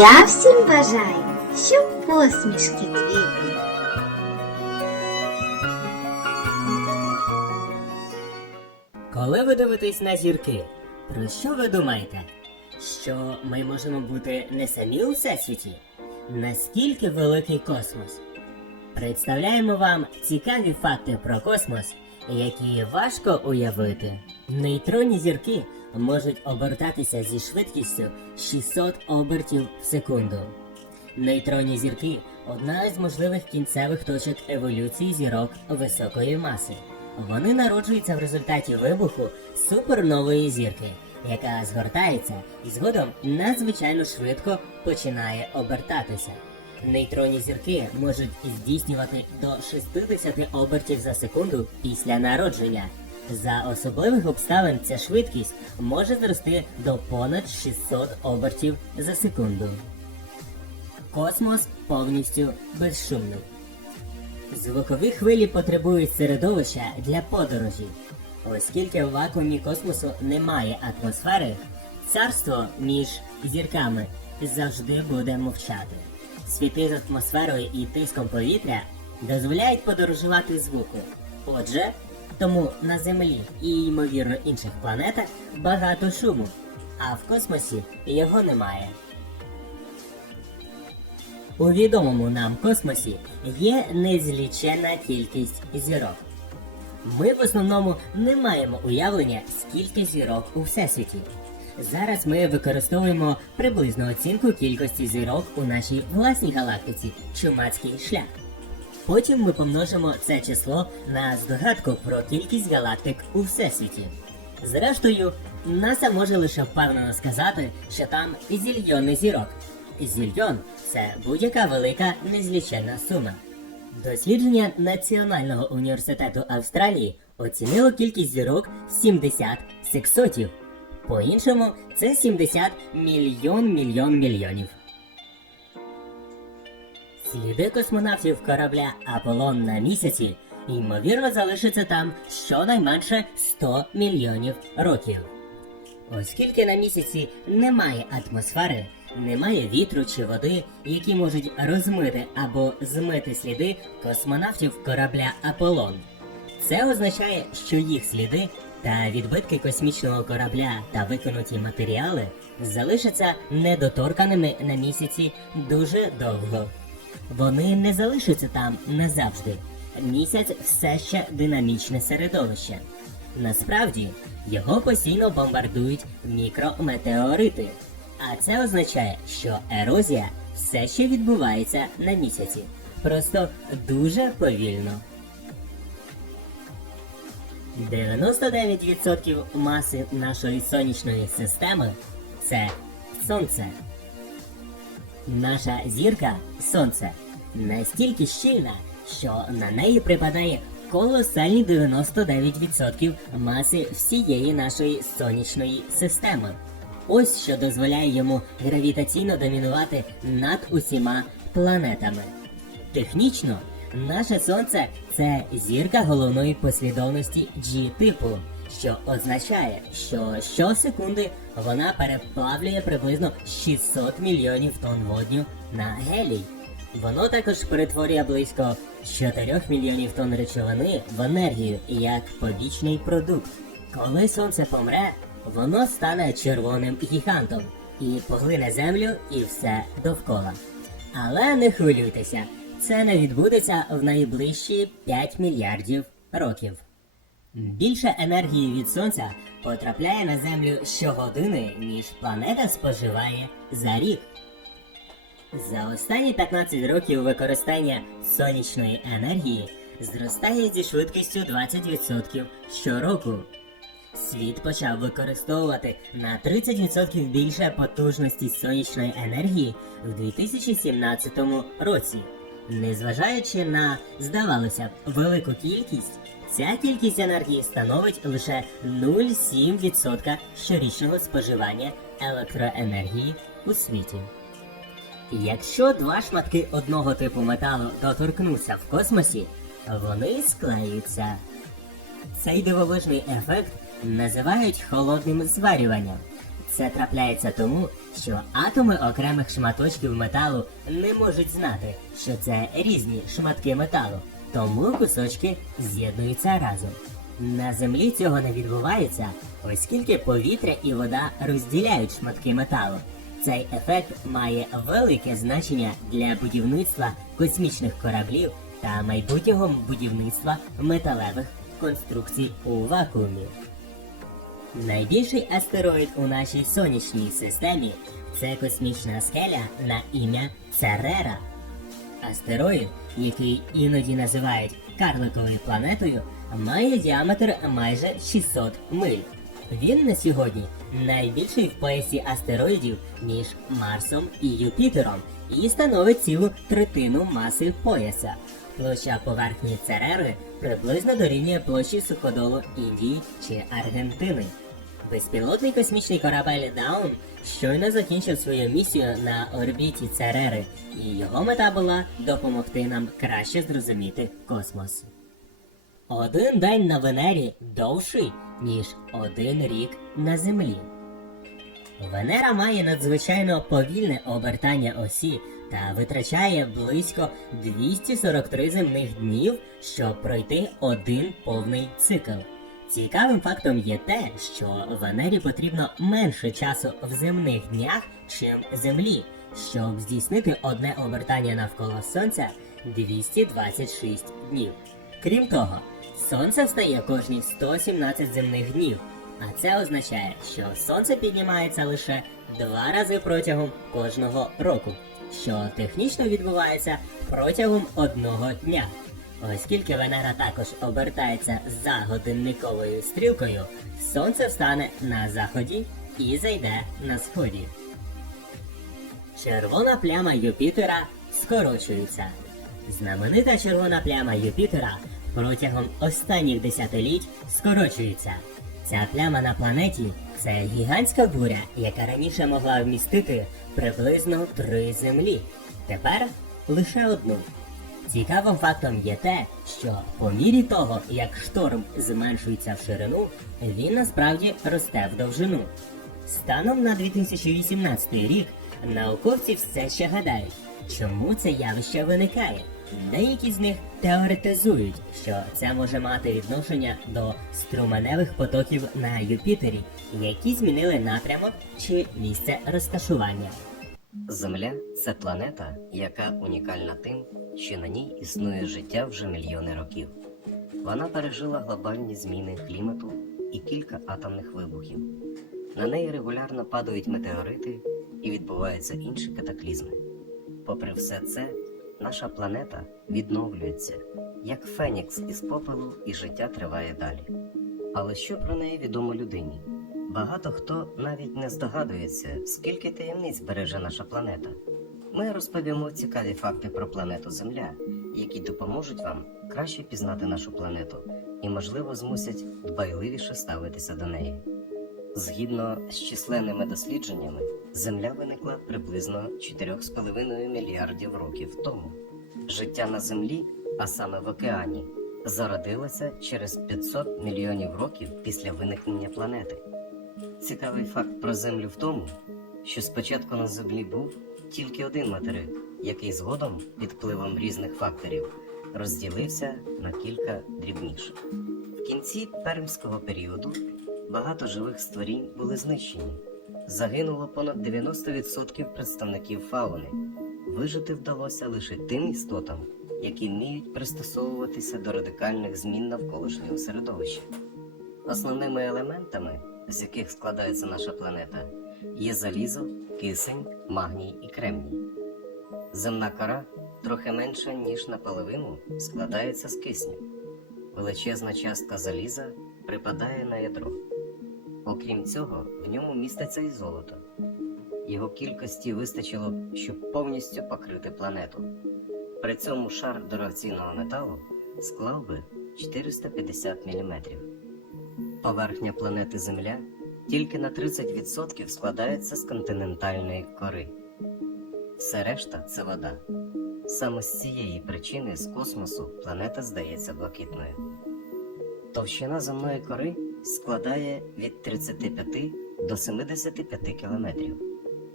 Я всім бажаю, щоб посмішки квітли. Коли ви дивитесь на зірки, про що ви думаєте? Що ми можемо бути не самі у всесвіті? Наскільки великий космос? Представляємо вам цікаві факти про космос, які важко уявити. Нейтронні зірки можуть обертатися зі швидкістю 600 обертів в секунду. Нейтронні зірки одна із можливих кінцевих точок еволюції зірок високої маси. Вони народжуються в результаті вибуху супернової зірки, яка згортається і згодом надзвичайно швидко починає обертатися. Нейтронні зірки можуть здійснювати до 60 обертів за секунду після народження. За особливих обставин ця швидкість може зрости до понад 600 обертів за секунду. Космос повністю безшумний. Звукові хвилі потребують середовища для подорожі. Оскільки в вакуумі космосу немає атмосфери, царство між зірками завжди буде мовчати. Світи з атмосферою і тиском повітря дозволяють подорожувати звуку. Отже, тому на Землі і ймовірно інших планетах багато шуму, а в космосі його немає. У відомому нам космосі є незліченна кількість зірок. Ми в основному не маємо уявлення, скільки зірок у всесвіті. Зараз ми використовуємо приблизну оцінку кількості зірок у нашій власній галактиці Чумацький шлях. Потім ми помножимо це число на здогадку про кількість галактик у всесвіті. Зрештою, НАСА може лише впевнено сказати, що там зільйони зірок. Зільйон це будь-яка велика незліченна сума. Дослідження Національного університету Австралії оцінило кількість зірок 70 сексотів. По-іншому, це 70 мільйон мільйон мільйонів. Сліди космонавтів корабля Аполлон на місяці ймовірно залишаться там щонайменше 100 мільйонів років. Оскільки на місяці немає атмосфери, немає вітру чи води, які можуть розмити або змити сліди космонавтів корабля Аполлон. Це означає, що їх сліди та відбитки космічного корабля та викинуті матеріали залишаться недоторканими на місяці дуже довго. Вони не залишаться там назавжди. Місяць все ще динамічне середовище. Насправді його постійно бомбардують мікрометеорити, а це означає, що ерозія все ще відбувається на місяці. Просто дуже повільно. 99% маси нашої сонячної системи це сонце. Наша зірка сонце настільки щільна, що на неї припадає колосальні 99% маси всієї нашої сонячної системи. Ось що дозволяє йому гравітаційно домінувати над усіма планетами. Технічно, наше сонце це зірка головної послідовності G-типу, що означає, що щосекунди вона переплавлює приблизно 600 мільйонів тонн водню на гелій. Воно також перетворює близько 4 мільйонів тонн речовини в енергію як побічний продукт. Коли сонце помре, воно стане червоним гігантом і поглине землю і все довкола. Але не хвилюйтеся, це не відбудеться в найближчі 5 мільярдів років. Більше енергії від сонця потрапляє на землю щогодини, ніж планета споживає за рік. За останні 15 років використання сонячної енергії зростає зі швидкістю 20% щороку. Світ почав використовувати на 30% більше потужності сонячної енергії в 2017 році. Незважаючи на, здавалося б, велику кількість, ця кількість енергії становить лише 0,7% щорічного споживання електроенергії у світі. Якщо два шматки одного типу металу доторкнуться в космосі, вони склеються. Цей дивовижний ефект називають холодним зварюванням. Це трапляється тому, що атоми окремих шматочків металу не можуть знати, що це різні шматки металу, тому кусочки з'єднуються разом. На землі цього не відбувається, оскільки повітря і вода розділяють шматки металу. Цей ефект має велике значення для будівництва космічних кораблів та майбутнього будівництва металевих конструкцій у вакуумі. Найбільший астероїд у нашій сонячній системі це космічна скеля на ім'я Церера. Астероїд, який іноді називають карликовою планетою, має діаметр майже 600 миль. Він на сьогодні найбільший в поясі астероїдів між Марсом і Юпітером і становить цілу третину маси пояса. Площа поверхні Церери приблизно дорівнює площі суходолу Індії чи Аргентини. Безпілотний космічний корабель Даун щойно закінчив свою місію на орбіті Церери, і його мета була допомогти нам краще зрозуміти космос. Один день на Венері довший, ніж один рік на Землі. Венера має надзвичайно повільне обертання осі та витрачає близько 243 земних днів, щоб пройти один повний цикл. Цікавим фактом є те, що Венері потрібно менше часу в земних днях, чим Землі, щоб здійснити одне обертання навколо Сонця 226 днів. Крім того, Сонце встає кожні 117 земних днів, а це означає, що сонце піднімається лише два рази протягом кожного року, що технічно відбувається протягом одного дня. Оскільки Венера також обертається за годинниковою стрілкою, сонце встане на заході і зайде на сході. Червона пляма Юпітера скорочується. Знаменита червона пляма Юпітера протягом останніх десятиліть скорочується. Ця пляма на планеті це гігантська буря, яка раніше могла вмістити приблизно три землі. Тепер лише одну. Цікавим фактом є те, що по мірі того, як шторм зменшується в ширину, він насправді росте в довжину. Станом на 2018 рік науковці все ще гадають, чому це явище виникає. Деякі з них теоретизують, що це може мати відношення до струменевих потоків на Юпітері, які змінили напрямок чи місце розташування. Земля це планета, яка унікальна тим, що на ній існує життя вже мільйони років. Вона пережила глобальні зміни клімату і кілька атомних вибухів. На неї регулярно падають метеорити і відбуваються інші катаклізми. Попри все це, наша планета відновлюється, як фенікс із попелу, і життя триває далі. Але що про неї відомо людині? Багато хто навіть не здогадується, скільки таємниць береже наша планета. Ми розповімо цікаві факти про планету Земля, які допоможуть вам краще пізнати нашу планету і, можливо, змусять дбайливіше ставитися до неї. Згідно з численними дослідженнями, Земля виникла приблизно 4,5 мільярдів років тому. Життя на Землі, а саме в океані, зародилося через 500 мільйонів років після виникнення планети. Цікавий факт про Землю в тому, що спочатку на Землі був тільки один материк, який згодом під впливом різних факторів розділився на кілька дрібніших. В кінці пермського періоду багато живих створінь були знищені. Загинуло понад 90% представників фауни. Вижити вдалося лише тим істотам, які вміють пристосовуватися до радикальних змін навколишнього середовища. Основними елементами, з яких складається наша планета, є залізо, кисень, магній і кремній. Земна кора трохи менша, ніж наполовину, складається з кисню. Величезна частка заліза припадає на ядро. Окрім цього, в ньому міститься і золото. Його кількості вистачило щоб повністю покрити планету. При цьому шар дорогоцінного металу склав би 450 мм. Поверхня планети Земля тільки на 30% складається з континентальної кори. Все решта це вода. Саме з цієї причини з космосу планета здається блакитною. Товщина земної кори складає від 35 до 75 кілометрів.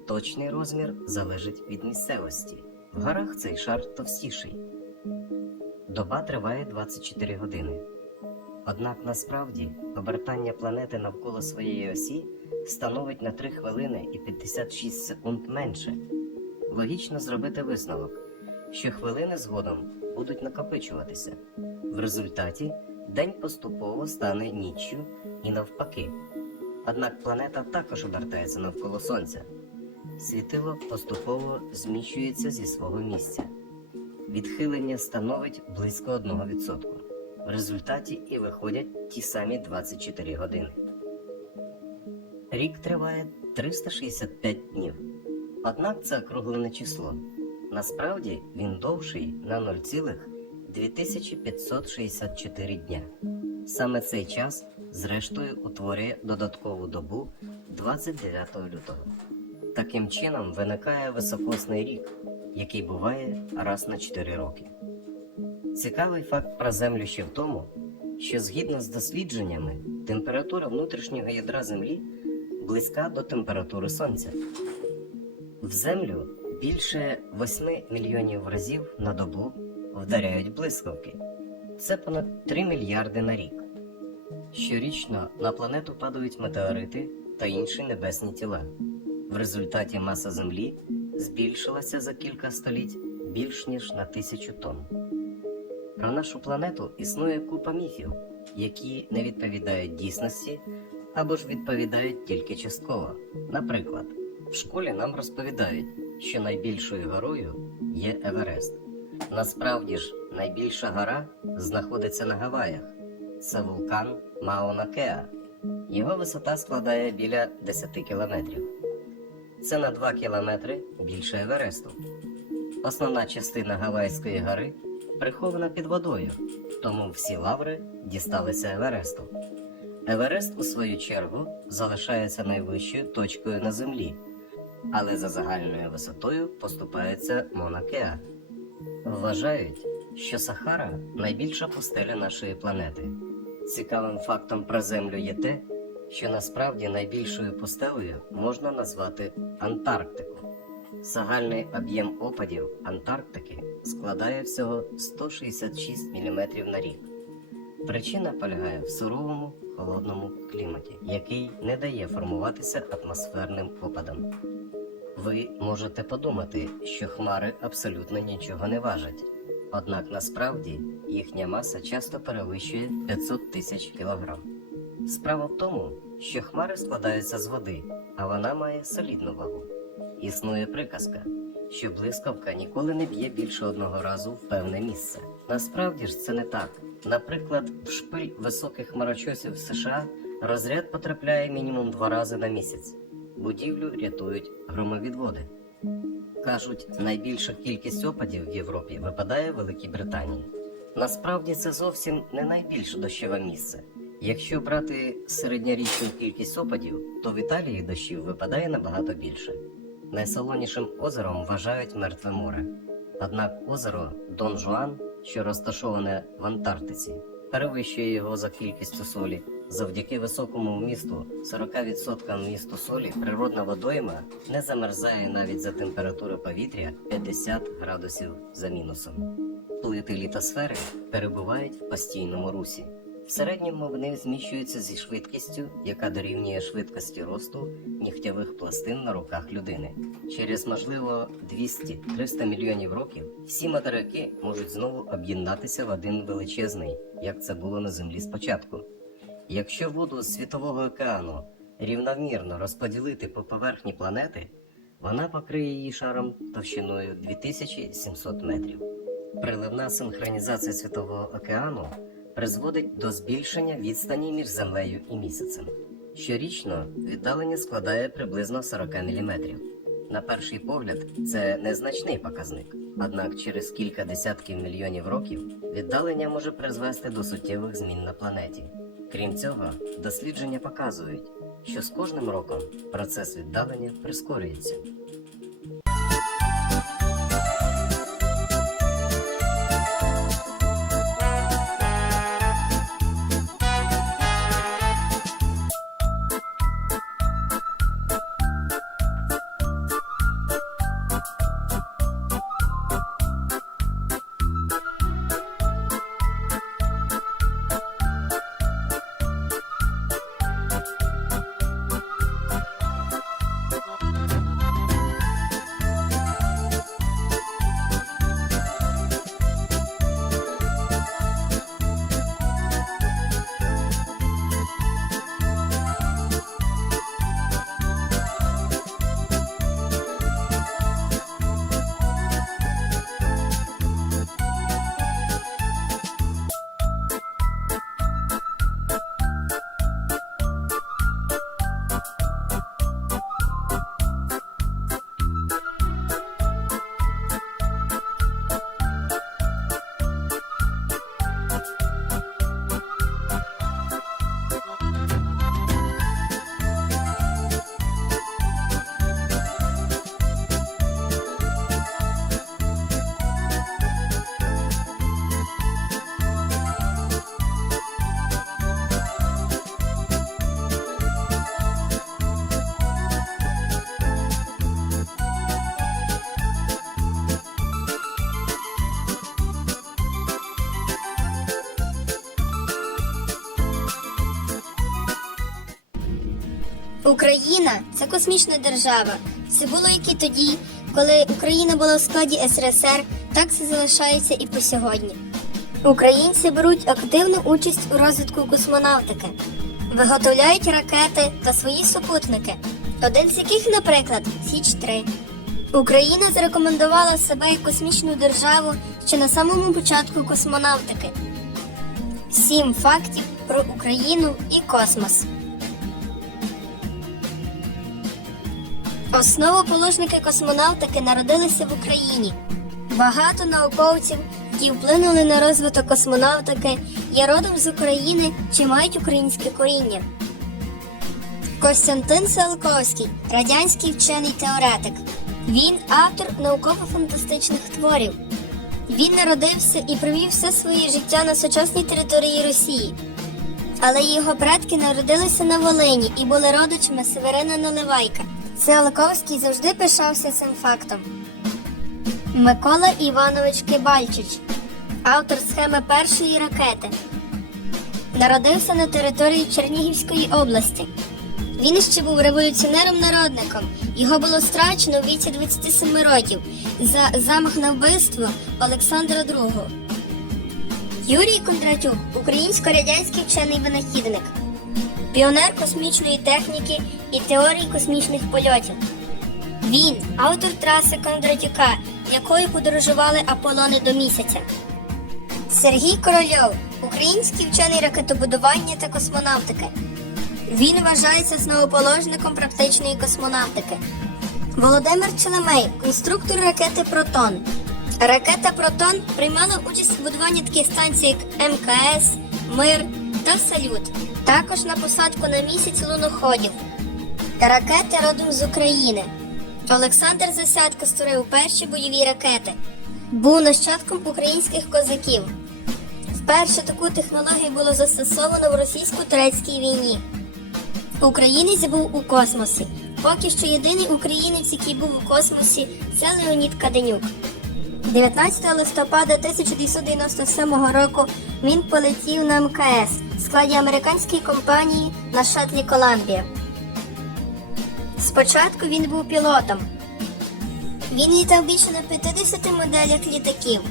Точний розмір залежить від місцевості. В горах цей шар товстіший. Доба триває 24 години. Однак насправді обертання планети навколо своєї осі становить на 3 хвилини і 56 секунд менше. Логічно зробити висновок, що хвилини згодом будуть накопичуватися. В результаті день поступово стане ніччю і навпаки. Однак планета також обертається навколо Сонця. Світило поступово зміщується зі свого місця. Відхилення становить близько 1%. В результаті і виходять ті самі 24 години. Рік триває 365 днів. Однак це округлене число. Насправді він довший на 0,2564 дня. Саме цей час, зрештою, утворює додаткову добу 29 лютого. Таким чином виникає високосний рік, який буває раз на 4 роки. Цікавий факт про Землю ще в тому, що згідно з дослідженнями, температура внутрішнього ядра Землі близька до температури Сонця. В Землю більше 8 мільйонів разів на добу вдаряють блискавки. Це понад 3 мільярди на рік. Щорічно на планету падають метеорити та інші небесні тіла. В результаті маса Землі збільшилася за кілька століть більш ніж на тисячу тонн. Про нашу планету існує купа міфів, які не відповідають дійсності або ж відповідають тільки частково. Наприклад, в школі нам розповідають, що найбільшою горою є Еверест. Насправді ж, найбільша гора знаходиться на Гаваях. Це вулкан Мауна Кеа. Його висота складає біля 10 кілометрів. Це на 2 кілометри більше Евересту. Основна частина Гавайської гори прихована під водою, тому всі лаври дісталися Евересту. Еверест, у свою чергу, залишається найвищою точкою на землі, але за загальною висотою поступається Монакеа. Вважають, що Сахара найбільша пустеля нашої планети. Цікавим фактом про Землю є те, що насправді найбільшою пустелею можна назвати Антарктику. Загальний об'єм опадів Антарктики складає всього 166 мм на рік. Причина полягає в суровому холодному кліматі, який не дає формуватися атмосферним опадам. Ви можете подумати, що хмари абсолютно нічого не важать, однак насправді їхня маса часто перевищує 500 тисяч кілограм. Справа в тому, що хмари складаються з води, а вона має солідну вагу. Існує приказка, що блискавка ніколи не б'є більше одного разу в певне місце. Насправді ж це не так. Наприклад, в шпиль високих хмарочосів США розряд потрапляє мінімум два рази на місяць. Будівлю рятують громовідводи. Кажуть, найбільша кількість опадів в Європі випадає в Великій Британії. Насправді це зовсім не найбільш дощове місце. Якщо брати середньорічну кількість опадів, то в Італії дощів випадає набагато більше. Найсолонішим озером вважають Мертве море. Однак озеро Дон Жуан, що розташоване в Антарктиці, перевищує його за кількістю солі. Завдяки високому вмісту 40% вмісту солі природна водойма не замерзає навіть за температури повітря 50 градусів за мінусом. Плити літосфери перебувають в постійному русі. В середньому вони зміщуються зі швидкістю, яка дорівнює швидкості росту нігтєвих пластин на руках людини. Через можливо 200-300 мільйонів років всі материки можуть знову об'єднатися в один величезний, як це було на землі спочатку. Якщо воду з світового океану рівномірно розподілити по поверхні планети, Вона покриє її шаром товщиною 2700 метрів. Приливна синхронізація Світового океану призводить до збільшення відстані між землею і місяцем. Щорічно віддалення складає приблизно 40 мм. На перший погляд, це незначний показник, однак через кілька десятків мільйонів років віддалення може призвести до суттєвих змін на планеті. Крім цього, дослідження показують, що з кожним роком процес віддалення прискорюється. Україна це космічна держава. Це було як і тоді, коли Україна була в складі СРСР, так це залишається і по сьогодні. Українці беруть активну участь у розвитку космонавтики, виготовляють ракети та свої супутники, один з яких, наприклад, Січ 3 Україна зарекомендувала себе як космічну державу ще на самому початку космонавтики. Сім фактів про Україну і космос. Основоположники космонавтики народилися в Україні. Багато науковців, які вплинули на розвиток космонавтики, є родом з України чи мають українське коріння. Костянтин Селковський радянський вчений теоретик. Він автор науково-фантастичних творів. Він народився і провів все своє життя на сучасній території Росії. Але його предки народилися на Волині і були родичами Северина Наливайка. Циолковський завжди пишався цим фактом. Микола Іванович Кибальчич, автор схеми першої ракети, народився на території Чернігівської області. Він ще був революціонером-народником. Його було страчено в віці 27 років за замах на вбивство Олександра II. Юрій Кондратюк українсько-радянський вчений винахідник піонер космічної техніки і теорії космічних польотів. Він автор траси Кондратюка, якою подорожували Аполлони до місяця. Сергій Корольов український вчений ракетобудування та космонавтики. Він вважається основоположником практичної космонавтики. Володимир Челемей, конструктор ракети Протон. Ракета Протон приймала участь у будуванні таких станцій, як МКС, Мир та Салют. Також на посадку на місяць луноходів. та Ракети родом з України. Олександр Засядко створив перші бойові ракети. Був нащадком українських козаків. Вперше таку технологію було застосовано в російсько-турецькій війні. Українець був у космосі. Поки що єдиний українець, який був у космосі, це Леонід Каденюк. 19 листопада 1997 року він полетів на МКС в складі американської компанії на шатлі Коламбія. Спочатку він був пілотом. Він літав більше на 50 моделях літаків.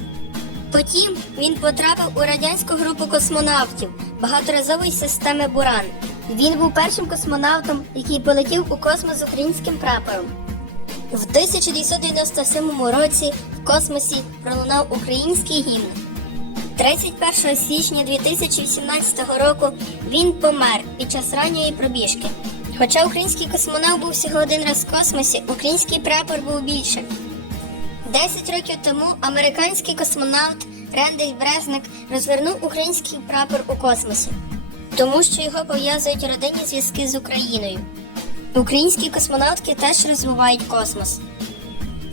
Потім він потрапив у радянську групу космонавтів багаторазової системи Буран. Він був першим космонавтом, який полетів у космос з українським прапором. В 1997 році в космосі пролунав український гімн. 31 січня 2018 року він помер під час ранньої пробіжки. Хоча український космонавт був всього один раз в космосі, український прапор був більше. Десять років тому американський космонавт Рендель Брезник розвернув український прапор у космосі, тому що його пов'язують родинні зв'язки з Україною. Українські космонавтки теж розвивають космос.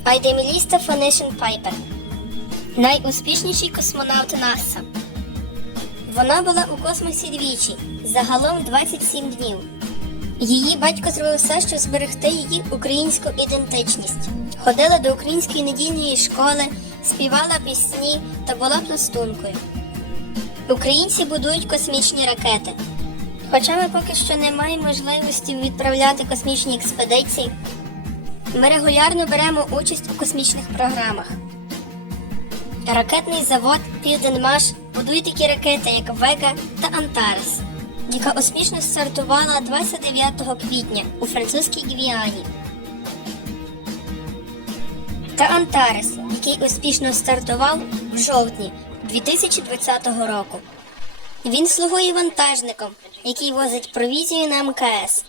Айдеміліста Фонишин Пайпер найуспішніший космонавт НАСА. Вона була у космосі двічі, загалом 27 днів. Її батько зробив все, щоб зберегти її українську ідентичність. Ходила до української недільної школи, співала пісні та була пластункою. Українці будують космічні ракети. Хоча ми поки що не маємо можливості відправляти космічні експедиції, ми регулярно беремо участь у космічних програмах. Ракетний завод Південмаш будує такі ракети, як Вега та Антарес, яка успішно стартувала 29 квітня у французькій Гвіані. Та Антарес, який успішно стартував в жовтні 2020 року. Він слугує вантажником, який возить провізію на МКС.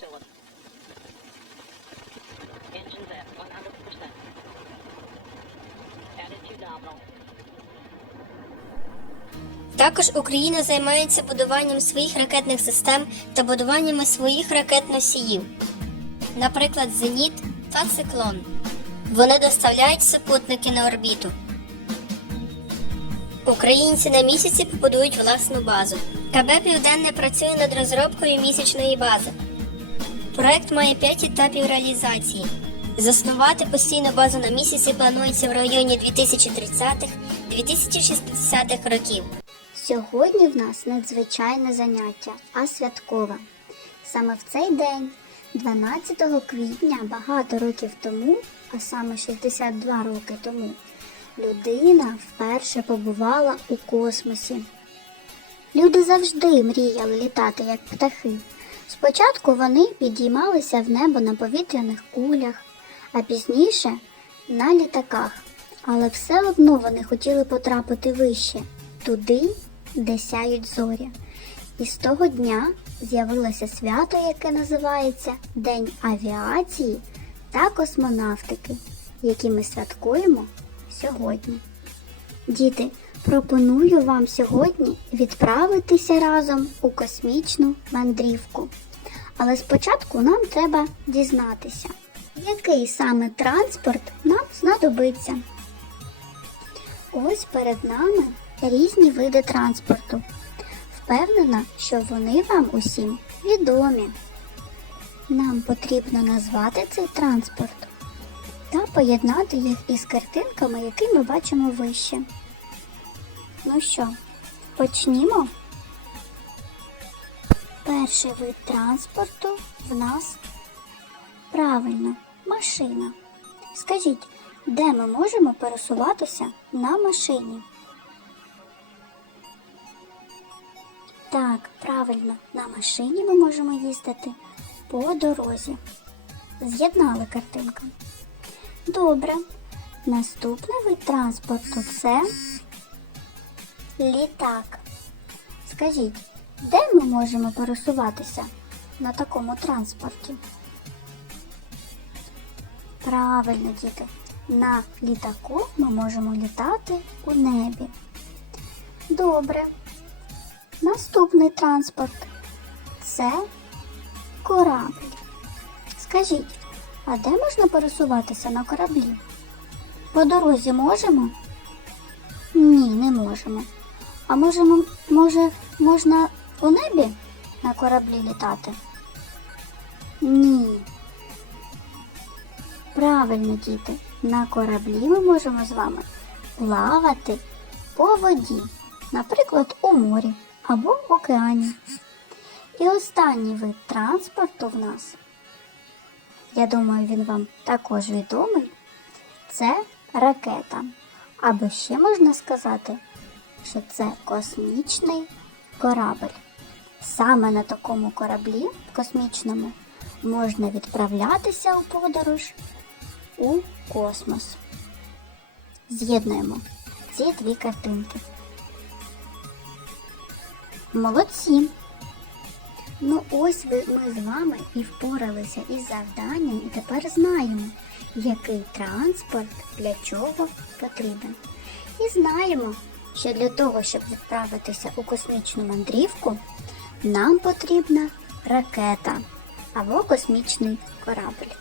Engines at 100%. Attitude nominal. Також Україна займається будуванням своїх ракетних систем та будуванням своїх ракет-носіїв, наприклад, Зеніт та Циклон. Вони доставляють супутники на орбіту. Українці на місяці побудують власну базу. КБ Південне працює над розробкою місячної бази. Проект має 5 етапів реалізації. Заснувати постійну базу на місяці планується в районі 2030-2060 років. Сьогодні в нас надзвичайне заняття, а святкове. Саме в цей день, 12 квітня, багато років тому, а саме 62 роки тому, людина вперше побувала у космосі. Люди завжди мріяли літати як птахи. Спочатку вони підіймалися в небо на повітряних кулях, а пізніше на літаках. Але все одно вони хотіли потрапити вище, туди, де сяють зорі. І з того дня з'явилося свято, яке називається День авіації та космонавтики, які ми святкуємо сьогодні. Діти, пропоную вам сьогодні відправитися разом у космічну мандрівку. Але спочатку нам треба дізнатися, який саме транспорт нам знадобиться. Ось перед нами різні види транспорту. Впевнена, що вони вам усім відомі. Нам потрібно назвати цей транспорт та поєднати їх із картинками, які ми бачимо вище. Ну що, почнімо? Перший вид транспорту в нас правильно машина. Скажіть, де ми можемо пересуватися на машині? Так, правильно, на машині ми можемо їздити по дорозі. З'єднали картинку. Добре. Наступний вид транспорту це літак. Скажіть, де ми можемо пересуватися на такому транспорті? Правильно, діти. На літаку ми можемо літати у небі. Добре. Наступний транспорт це корабль. Скажіть, а де можна пересуватися на кораблі? По дорозі можемо? Ні, не можемо. А можемо, може, можна у небі на кораблі літати? Ні. Правильно, діти, на кораблі ми можемо з вами плавати по воді, наприклад, у морі або в океані. І останній вид транспорту в нас, я думаю, він вам також відомий, це ракета. Або ще можна сказати, що це космічний корабль. Саме на такому кораблі космічному можна відправлятися у подорож у космос. З'єднуємо ці дві картинки. Молодці! Ну ось ви, ми з вами і впоралися із завданням, і тепер знаємо, який транспорт для чого потрібен. І знаємо, що для того, щоб відправитися у космічну мандрівку, нам потрібна ракета або космічний корабль.